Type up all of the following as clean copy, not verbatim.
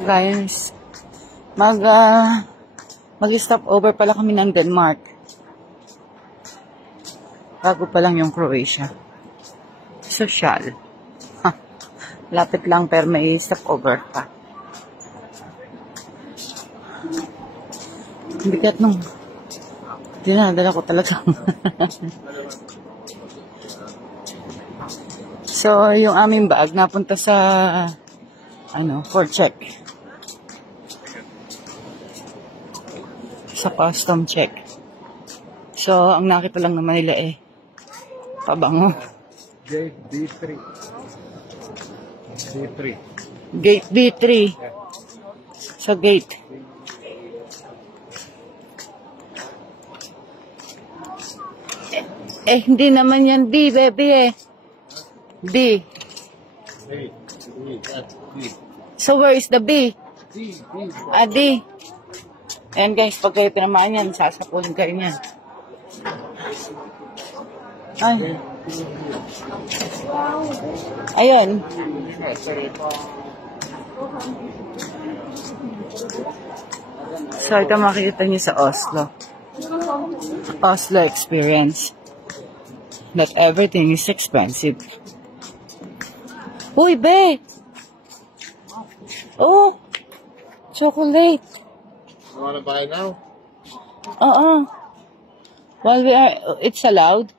Guys, mag-stop over pala kami ng Denmark. Bago pa lang yung Croatia. Social. Lapit lang pero may stop over pa. Bigat nung dinadala ko talaga. So, yung aming bag napunta sa for check. Sa custom check. So, ang nakita lang naman nila pabango. Gate D3. D3. Gate D3. Yeah. Sa gate. Hindi naman yan D, baby D. So, where is the B? D. Ayan guys, pag kayo tinamaan yan, sasapulin kayo niyan. Ay. Ayun. So, ito makikita niyo sa Oslo. Oslo experience. Not everything is expensive. Uy, be! Oh! Chocolate! You wanna buy now? While we are, it's allowed?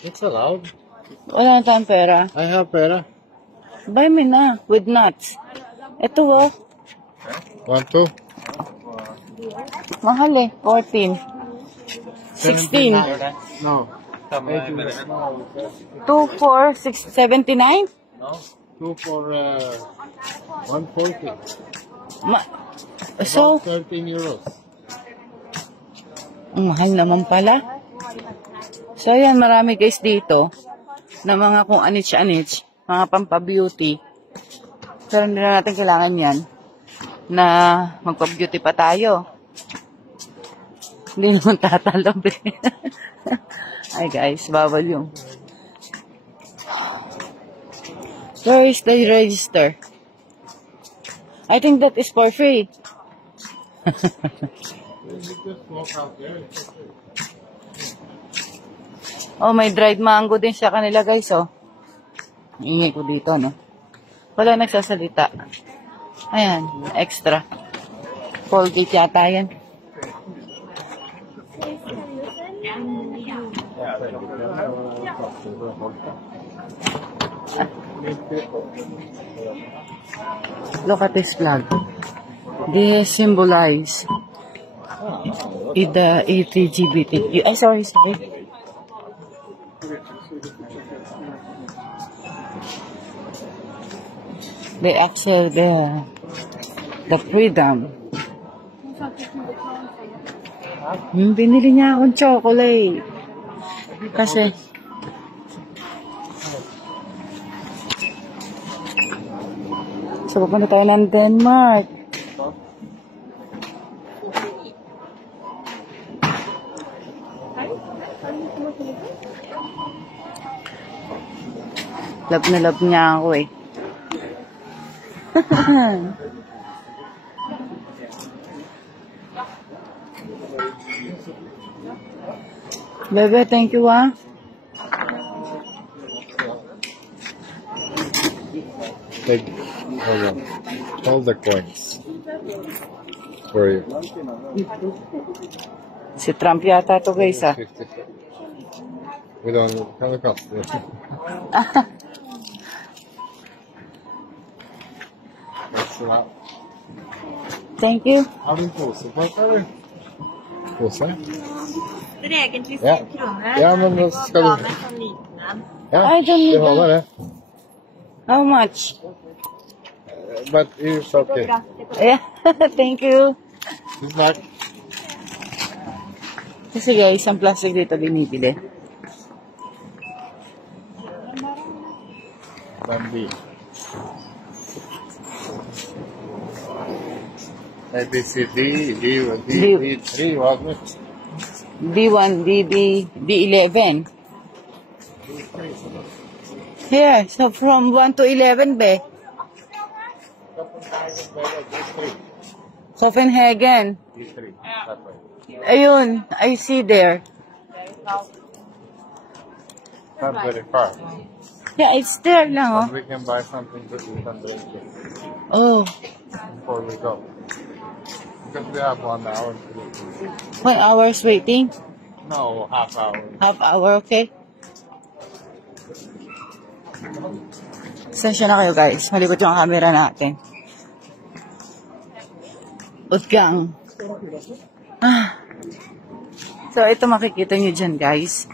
It's allowed. Wala na tayong pera. I have pera. Buy me na, with nuts. Ito Want to? mahal 14. 16. No. 2 for 79? No. 2 for 140. So, 13 euros. ang mahal naman pala. So, ayan, marami guys dito na mga kung anich-anich, mga pampabeauty. Pero hindi na natin kailangan yan na magpa-beauty pa tayo. Hindi naman tatalob Ay guys, bawal yung. Where is the register? I think that is for free. Oh, may dried mango din sa kanila guys, Ingay ko dito, Wala nagsasalita. Ayan, extra. Colgate yata yan. Look at this flag. This symbolize the LGBT. Sorry. They accept the freedom. Binili niya akong chocolate. Kasi so, pupunta tayo ng Denmark. Love na love niya ako Bebe, thank you Take, hold on. Hold the coins for you. Si Trump yata to guys We don't have a cup. Thank you. Har du en påse på eller? Påse? Regeln till Ja. 10 kronor. Ja, men då ska du... Ja, I don't need du håller det. How much? But it's okay. Yeah, thank you. It's not... Kasi guys, ang plastic dito binibili. Bambi. A, B, C, D, D3, wasn't it? D1, D11. Here, so from 1 to 11, be. Copenhagen. D3. That way. Ayun, I see there. Not very far. Yeah, it's there lang, oh. But we can buy something to eat and drink it Oh, before we go. Because we have 1 hour to do. 1 hour's waiting. No, half hour. Half hour, okay? Sensya na kayo, guys. Malikot yung camera natin. Utgang. Ah. So, ito makikita nyo dyan, guys.